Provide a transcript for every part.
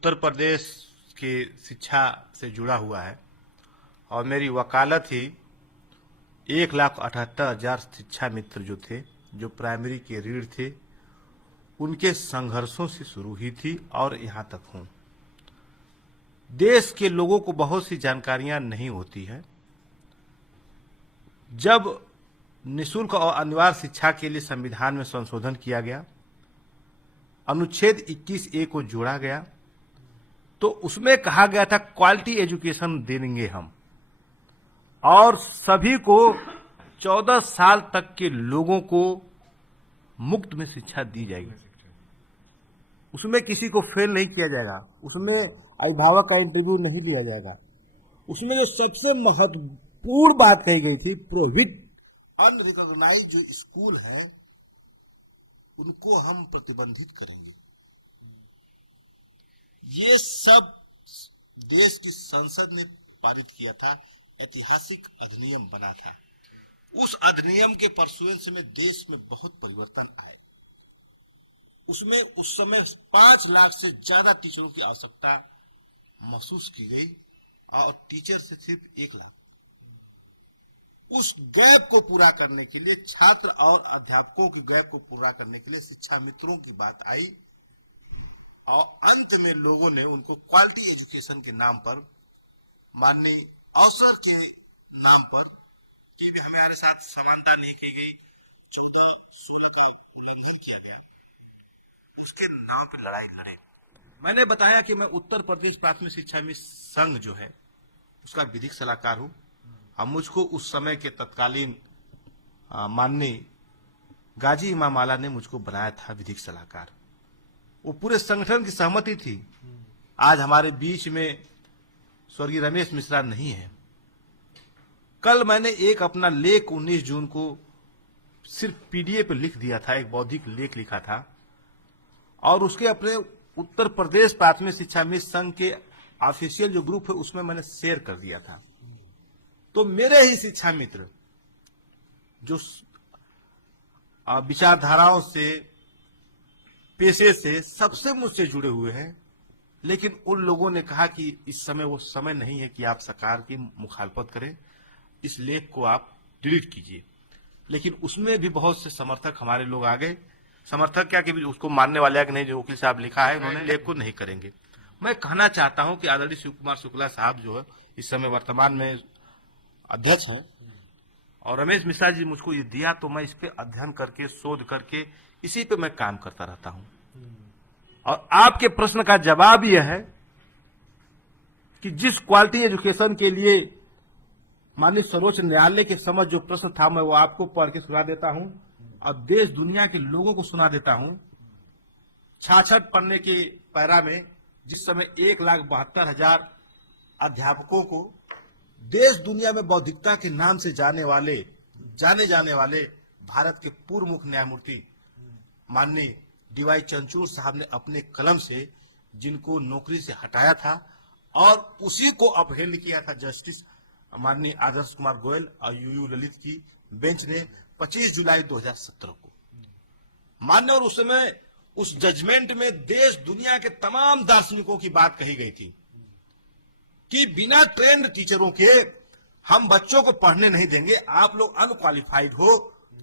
उत्तर प्रदेश की शिक्षा से जुड़ा हुआ है और मेरी वकालत ही 1,78,000 शिक्षा मित्र जो थे, जो प्राइमरी के रीढ़ थे, उनके संघर्षों से शुरू हुई थी और यहाँ तक हूँ। देश के लोगों को बहुत सी जानकारियां नहीं होती है। जब निःशुल्क और अनिवार्य शिक्षा के लिए संविधान में संशोधन किया गया, अनुच्छेद 21A को जोड़ा गया, तो उसमें कहा गया था क्वालिटी एजुकेशन देंगे हम, और सभी को 14 साल तक के लोगों को मुफ्त में शिक्षा दी जाएगी। उसमें किसी को फेल नहीं किया जाएगा, उसमें अभिभावक का इंटरव्यू नहीं लिया जाएगा। उसमें जो सबसे महत्वपूर्ण बात कही गई थी, प्रोहिबिट अनरिकॉग्नाइज्ड जो स्कूल हैं उनको हम प्रतिबंधित करेंगे। ये सब देश की संसद ने पारित किया था, ऐतिहासिक अधिनियम बना था। उस अधिनियम के परसुएंस में देश में बहुत परिवर्तन आए। उसमें उस समय 5 लाख से ज्यादा टीचरों की आवश्यकता महसूस की गई और टीचर से सिर्फ 1 लाख। उस गैप को पूरा करने के लिए, छात्र और अध्यापकों के गैप को पूरा करने के लिए शिक्षा मित्रों की बात आई और अंत में लोगों ने उनको क्वालिटी एजुकेशन के नाम पर, माननीय अवसर के नाम पर, ये भी हमारे साथ समानता नहीं की गई, 14-16 का उल्लंघन किया गया, उसके नाम पर लड़ाई लड़े। मैंने बताया कि मैं उत्तर प्रदेश प्राथमिक शिक्षा मित्र संघ जो है उसका विधिक सलाहकार हूं। अब मुझको उस समय के तत्कालीन माननीय गाजी इमामवाला ने मुझको बनाया था विधिक सलाहकार। वो पूरे संगठन की सहमति थी। आज हमारे बीच में स्वर्गीय रमेश मिश्रा नहीं है। कल मैंने एक अपना लेख 19 जून को सिर्फ पीडीएफ पे लिख दिया था, एक बौद्धिक लेख लिखा था और उसके अपने उत्तर प्रदेश प्राथमिक शिक्षा मित्र संघ के ऑफिशियल जो ग्रुप है उसमें मैंने शेयर कर दिया था। तो मेरे ही शिक्षा मित्र जो विचारधाराओं से, पेशे से सबसे मुझसे जुड़े हुए हैं, लेकिन उन लोगों ने कहा कि इस समय वो समय नहीं है कि आप सरकार की मुखालफत करें, इस लेख को आप डिलीट कीजिए। लेकिन उसमें भी बहुत से समर्थक हमारे लोग आ गए। समर्थक क्या कि उसको मानने वाले कि नहीं, जो वकील साहब लिखा है उन्होंने लेख को नहीं करेंगे। मैं कहना चाहता हूं कि आदरणीय शिव कुमार शुक्ला साहब जो है इस समय वर्तमान में अध्यक्ष हैं और रमेश मिश्रा जी मुझको ये दिया, तो मैं इस पे अध्ययन करके, शोध करके इसी पे मैं काम करता रहता हूं। और आपके प्रश्न का जवाब यह है कि जिस क्वालिटी एजुकेशन के लिए माननीय सर्वोच्च न्यायालय के समझ जो प्रश्न था, मैं वो आपको पढ़ के सुना देता हूं और देश दुनिया के लोगों को सुना देता हूं। 66 पन्ने के पैरा में जिस समय 1,72,000 अध्यापकों को देश दुनिया में बौद्धिकता के नाम से जाने जाने वाले भारत के पूर्व मुख्य न्यायमूर्ति माननीय डीवाई चंद्रचूड़ साहब ने अपने कलम से जिनको नौकरी से हटाया था और उसी को अपहेल किया था जस्टिस माननीय आदर्श कुमार गोयल और यूयू ललित की बेंच ने 25 जुलाई 2017 को मान्य। और उस समय उस जजमेंट में देश दुनिया के तमाम दार्शनिकों की बात कही गई थी कि बिना ट्रेंड टीचरों के हम बच्चों को पढ़ने नहीं देंगे, आप लोग अनक्वालिफाइड हो।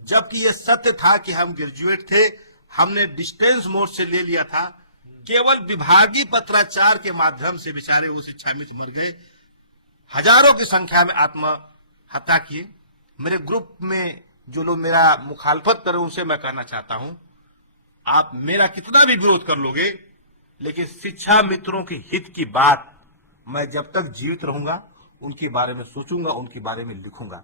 जबकि यह सत्य था कि हम ग्रेजुएट थे, हमने डिस्टेंस मोड से ले लिया था। केवल विभागीय पत्राचार के माध्यम से बेचारे वो शिक्षा मित्र मर गए, हजारों की संख्या में आत्महत्या किए। मेरे ग्रुप में जो लोग मेरा मुखालफत करें उनसे मैं कहना चाहता हूं, आप मेरा कितना भी विरोध कर लोगे, लेकिन शिक्षा मित्रों के हित की बात मैं जब तक जीवित रहूंगा उनके बारे में सोचूंगा, उनके बारे में लिखूंगा।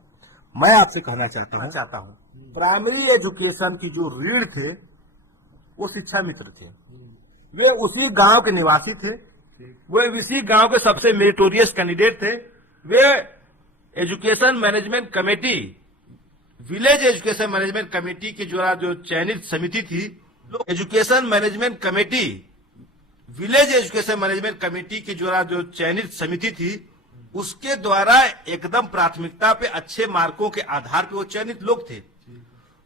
मैं आपसे कहना चाहता हूं प्राइमरी एजुकेशन की जो रीढ़ थे वो शिक्षा मित्र थे। वे उसी गांव के निवासी थे, वे इसी गांव के सबसे मेरिटोरियस कैंडिडेट थे। वे education management committee, village education management committee के जो चयनित समिति थी, education management committee, village education management committee की जो चयनित समिति थी, उसके द्वारा एकदम प्राथमिकता पे अच्छे मार्कों के आधार पे वो चयनित लोग थे।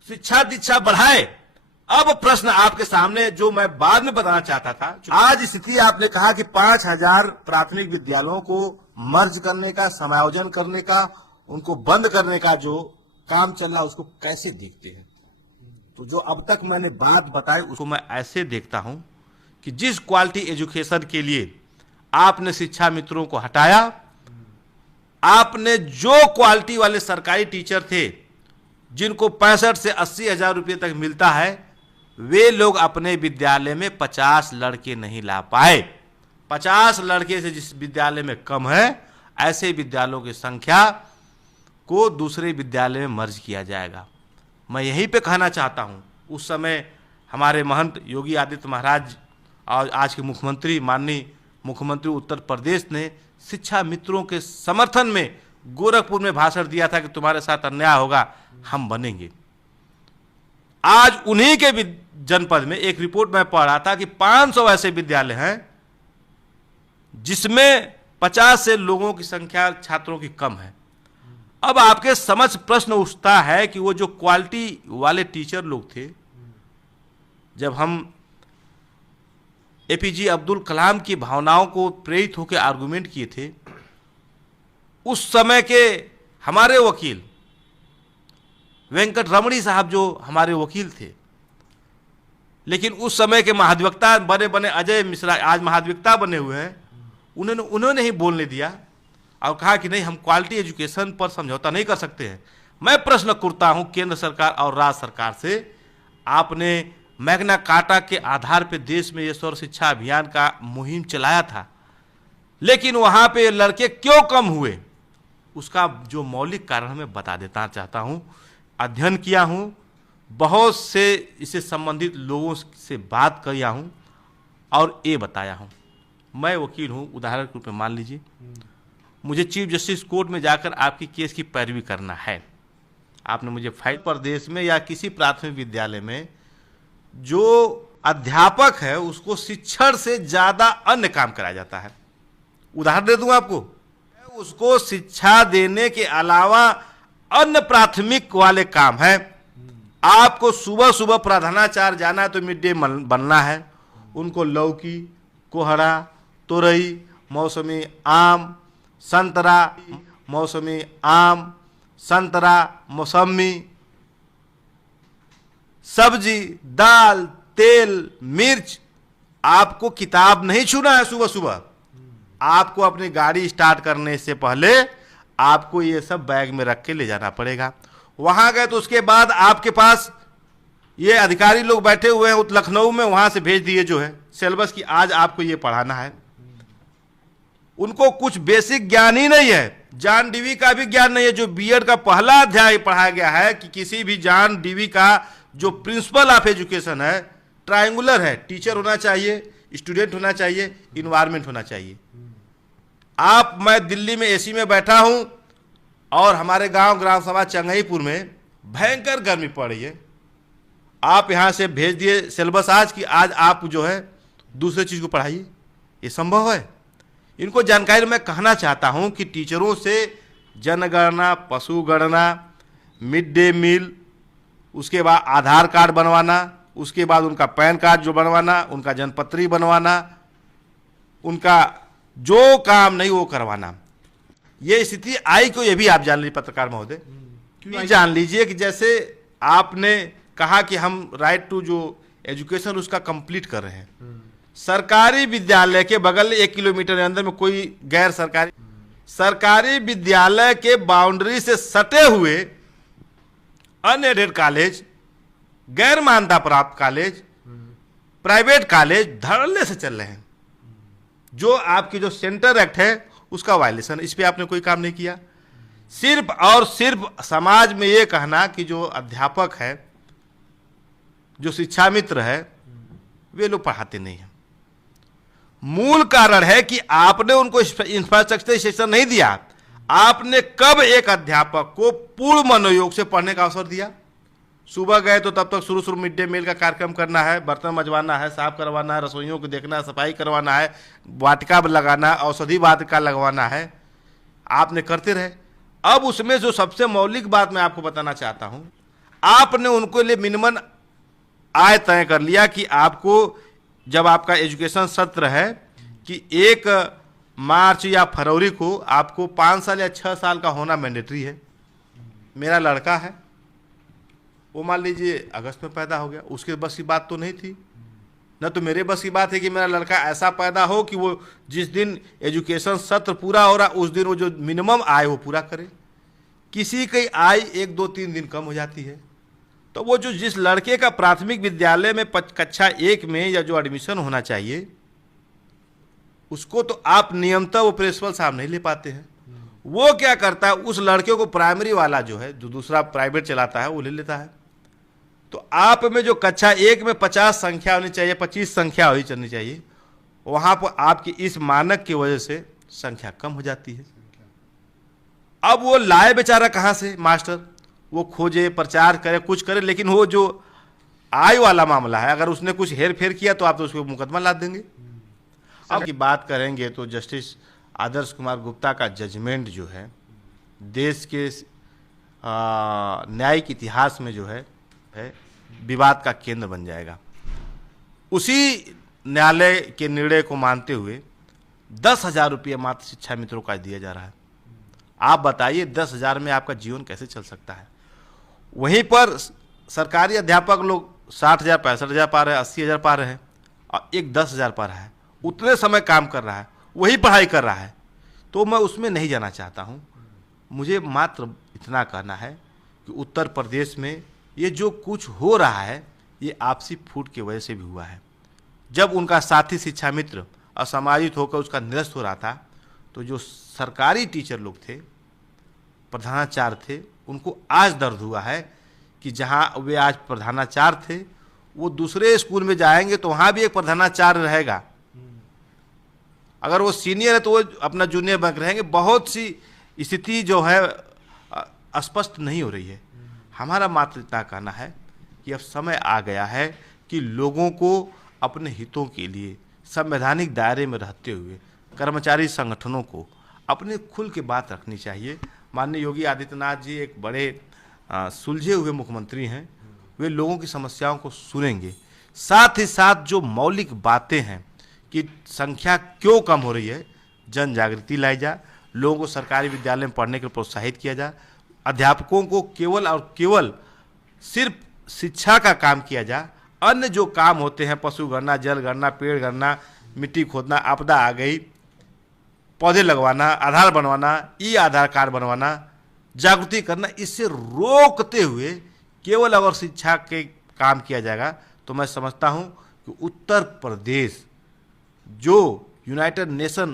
शिक्षा दीक्षा बढ़ाए अब प्रश्न आपके सामने जो मैं बाद में बताना चाहता था, आज स्थिति आपने कहा कि 5000 प्राथमिक विद्यालयों को मर्ज करने का, समायोजन करने का, उनको बंद करने का जो काम चल रहा है उसको कैसे देखते हैं? तो जो अब तक मैंने बात बताई उसको मैं ऐसे देखता हूं कि जिस क्वालिटी एजुकेशन के लिए आपने शिक्षा मित्रों को हटाया, आपने जो क्वालिटी वाले सरकारी टीचर थे जिनको 65 से 80 हजार रुपये तक मिलता है, वे लोग अपने विद्यालय में 50 लड़के नहीं ला पाए। 50 लड़के से जिस विद्यालय में कम है, ऐसे विद्यालयों की संख्या को दूसरे विद्यालय में मर्ज किया जाएगा। मैं यहीं पे कहना चाहता हूं, उस समय हमारे महंत योगी आदित्य महाराज और आज के मुख्यमंत्री, माननीय मुख्यमंत्री उत्तर प्रदेश ने शिक्षा मित्रों के समर्थन में गोरखपुर में भाषण दिया था कि तुम्हारे साथ अन्याय होगा, हम बनेंगे। आज उन्हीं के जनपद में एक रिपोर्ट में पढ़ रहा था कि 500 ऐसे विद्यालय हैं जिसमें 50 से लोगों की संख्या, छात्रों की कम है। अब आपके समझ प्रश्न उठता है कि वो जो क्वालिटी वाले टीचर लोग थे, जब हम एपीजे अब्दुल कलाम की भावनाओं को प्रेरित होकर आर्गुमेंट किए थे, उस समय के हमारे वकील वेंकट रमणी साहब जो हमारे वकील थे, लेकिन उस समय के महाधिवक्ता बने अजय मिश्रा आज महाधिवक्ता बने हुए हैं, उन्होंने ही बोलने दिया और कहा कि नहीं, हम क्वालिटी एजुकेशन पर समझौता नहीं कर सकते हैं। मैं प्रश्न करता हूं केंद्र सरकार और राज्य सरकार से, आपने मैग्ना कार्टा के आधार पर देश में ये सर्व शिक्षा अभियान का मुहिम चलाया था, लेकिन वहां पे लड़के क्यों कम हुए, उसका जो मौलिक कारण मैं बता देता चाहता हूं। अध्ययन किया हूं, बहुत से इससे संबंधित लोगों से बात किया हूं और ये बताया हूं। मैं वकील हूं, उदाहरण के रूप में मान लीजिए मुझे चीफ जस्टिस कोर्ट में जाकर आपकी केस की पैरवी करना है। आपने मुझे फाइल प्रदेश में या किसी प्राथमिक विद्यालय में जो अध्यापक है उसको शिक्षण से ज्यादा अन्य काम कराया जाता है। उदाहरण दे दूं आपको, उसको शिक्षा देने के अलावा अन्य प्राथमिक वाले काम है। आपको सुबह सुबह प्रधानाचार्य जाना है तो मिड डे बनना है, उनको लौकी, कोहड़ा, तोरई, मौसमी आम, संतरा, मौसमी आम, संतरा, मौसमी, सब्जी, दाल, तेल, मिर्च। आपको किताब नहीं छूना है सुबह सुबह, आपको अपनी गाड़ी स्टार्ट करने से पहले आपको ये सब बैग में रख के ले जाना पड़ेगा। वहां गए तो उसके बाद आपके पास ये अधिकारी लोग बैठे हुए हैं लखनऊ में, वहां से भेज दिए जो है सिलेबस की, आज आपको ये पढ़ाना है। उनको कुछ बेसिक ज्ञान ही नहीं है, जान डीवी का भी ज्ञान नहीं है। जो बीएड का पहला अध्याय पढ़ाया गया है कि किसी भी जान डीवी का जो प्रिंसिपल ऑफ एजुकेशन है ट्रायंगुलर है, टीचर होना चाहिए, स्टूडेंट होना चाहिए, इन्वायरमेंट होना चाहिए। मैं दिल्ली में एसी में बैठा हूं और हमारे गांव ग्राम सभा चंगईपुर में भयंकर गर्मी पड़ रही है, आप यहां से भेज दिए सिलेबस आज की आज आप जो है दूसरे चीज को पढ़ाइए, ये संभव है? इनको जानकारी मैं कहना चाहता हूं कि टीचरों से जनगणना, पशु गणना, मिड डे मील, उसके बाद आधार कार्ड बनवाना, उसके बाद उनका पैन कार्ड जो बनवाना, उनका जन्मपत्री बनवाना, उनका जो काम नहीं वो करवाना। ये स्थिति आई क्यों, ये भी आप जान लीजिए पत्रकार महोदय, जान लीजिए कि जैसे आपने कहा कि हम राइट टू जो एजुकेशन उसका कंप्लीट कर रहे हैं, सरकारी विद्यालय के बगल 1 किलोमीटर के अंदर में कोई गैर सरकारी विद्यालय के बाउंड्री से सटे हुए अनएडेड कॉलेज, गैर मान्यता प्राप्त कॉलेज, प्राइवेट कॉलेज धड़ल्ले से चल रहे हैं। जो आपकी जो सेंटर एक्ट है उसका वायलेशन, इस पे आपने कोई काम नहीं किया। सिर्फ और सिर्फ समाज में ये कहना कि जो अध्यापक है, जो शिक्षा मित्र है, वे लोग पढ़ाते नहीं हैं। मूल कारण है कि आपने उनको इंफ्रास्ट्रक्चर नहीं दिया। आपने कब एक अध्यापक को पूर्ण मनोयोग से पढ़ने का अवसर दिया? सुबह गए तो तब तक शुरू मिड डे मील का कार्यक्रम करना है, बर्तन मजवाना है, साफ करवाना है, रसोइयों को देखना है, सफाई करवाना है, वाटिका लगाना, औषधि वाटिका लगवाना है, आपने करते रहे। अब उसमें जो सबसे मौलिक बात मैं आपको बताना चाहता हूं, आपने उनको लिए मिनिमम आय तय कर लिया कि आपको जब आपका एजुकेशन सत्र है कि 1 मार्च या फरवरी को आपको 5 साल या 6 साल का होना मैंडेटरी है। मेरा लड़का है, वो मान लीजिए अगस्त में पैदा हो गया, उसके बस की बात तो नहीं थी, न तो मेरे बस की बात है कि मेरा लड़का ऐसा पैदा हो कि वो जिस दिन एजुकेशन सत्र पूरा हो रहा उस दिन वो जो मिनिमम आय वो पूरा करे। किसी की आय 1, 2, 3 दिन कम हो जाती है, तो वो जो जिस लड़के का प्राथमिक विद्यालय में कक्षा 1 में या जो एडमिशन होना चाहिए उसको तो आप नियमतः वो प्रिंसिपल साहब नहीं ले पाते हैं। वो क्या करता है, उस लड़के को प्राइमरी वाला जो है, जो दूसरा प्राइवेट चलाता है, वो ले लेता है। तो आप में जो कक्षा 1 में 50 संख्या होनी चाहिए, 25 संख्या होनी चलनी चाहिए, वहां पर आपकी इस मानक की वजह से संख्या कम हो जाती है। अब वो लाए बेचारा कहां से मास्टर, वो खोजे, प्रचार करे, कुछ करे, लेकिन वो जो आय वाला मामला है, अगर उसने कुछ हेर फेर किया तो आप तो उसको मुकदमा ला देंगे। अब की बात करेंगे तो जस्टिस आदर्श कुमार गुप्ता का जजमेंट जो है देश के न्यायिक इतिहास में जो है विवाद का केंद्र बन जाएगा। उसी न्यायालय के निर्णय को मानते हुए 10,000 रुपये मात्र शिक्षा मित्रों का दिया जा रहा है। आप बताइए 10,000 में आपका जीवन कैसे चल सकता है। वहीं पर सरकारी अध्यापक लोग 60,000 65,000 पा रहे हैं, 80,000 पा रहे हैं, और एक 10,000 पा रहा है, उतने समय काम कर रहा है, वही पढ़ाई कर रहा है। तो मैं उसमें नहीं जाना चाहता हूं। मुझे मात्र इतना कहना है कि उत्तर प्रदेश में ये जो कुछ हो रहा है ये आपसी फूट की वजह से भी हुआ है। जब उनका साथी शिक्षा मित्र असामाजित होकर उसका निरस्त हो रहा था तो जो सरकारी टीचर लोग थे, प्रधानाचार्य थे, उनको आज दर्द हुआ है कि जहां वे आज प्रधानाचार्य थे वो दूसरे स्कूल में जाएंगे तो वहां भी एक प्रधानाचार्य रहेगा। अगर वो सीनियर है तो वो अपना जूनियर बन रहेंगे। बहुत सी स्थिति जो है स्पष्ट नहीं हो रही है। हमारा मात्र इतना कहना है कि अब समय आ गया है कि लोगों को अपने हितों के लिए संवैधानिक दायरे में रहते हुए कर्मचारी संगठनों को अपने खुल के बात रखनी चाहिए। माननीय योगी आदित्यनाथ जी एक बड़े सुलझे हुए मुख्यमंत्री हैं। वे लोगों की समस्याओं को सुनेंगे, साथ ही साथ जो मौलिक बातें हैं कि संख्या क्यों कम हो रही है, जन जागृति लाई जा, लोगों को सरकारी विद्यालय में पढ़ने के लिए प्रोत्साहित किया जा, अध्यापकों को केवल और केवल सिर्फ शिक्षा का काम किया जा, अन्य जो काम होते हैं पशु गणना, जल गणना, पेड़ गणना, मिट्टी खोदना, आपदा आ गई, पौधे लगवाना, आधार बनवाना, ई आधार कार्ड बनवाना, जागृति करना, इससे रोकते हुए केवल अगर शिक्षा के काम किया जाएगा तो मैं समझता हूं कि उत्तर प्रदेश जो यूनाइटेड नेशन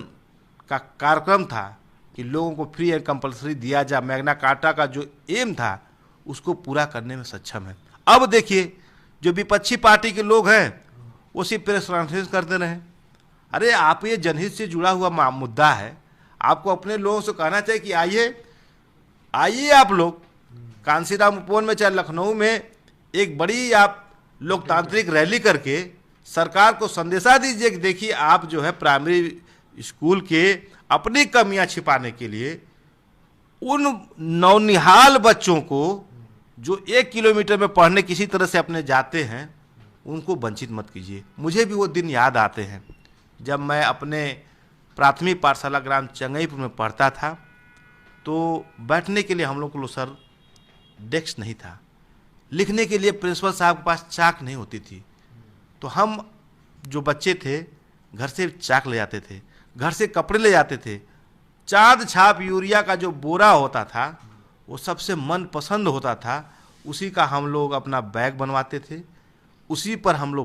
का कार्यक्रम था कि लोगों को फ्री एंड कंपलसरी दिया जाए, मैग्ना कार्टा का जो एम था उसको पूरा करने में सक्षम है। अब देखिए जो विपक्षी पार्टी के लोग हैं वो सिर्फ प्रेस कॉन्फ्रेंस करते रहे। अरे आप ये जनहित से जुड़ा हुआ मुद्दा है, आपको अपने लोगों से कहना चाहिए कि आइए आप लोग कांसीराम उपवन में चाहे लखनऊ में एक बड़ी आप लोकतांत्रिक रैली करके सरकार को संदेशा दीजिए कि देखिए आप जो है प्राइमरी स्कूल के अपनी कमियां छिपाने के लिए उन नौनिहाल बच्चों को जो 1 किलोमीटर में पढ़ने किसी तरह से अपने जाते हैं उनको वंचित मत कीजिए। मुझे भी वो दिन याद आते हैं जब मैं अपने प्राथमिक पाठशाला ग्राम चंगईपुर में पढ़ता था तो बैठने के लिए हम लोग को सर डेस्क नहीं था, लिखने के लिए प्रिंसिपल साहब के पास चाक नहीं होती थी, तो हम जो बच्चे थे घर से चाक ले जाते थे, घर से कपड़े ले जाते थे। चांद छाप यूरिया का जो बोरा होता था वो सबसे मन पसंद होता था, उसी का हम लोग अपना बैग बनवाते थे, उसी पर हम लोग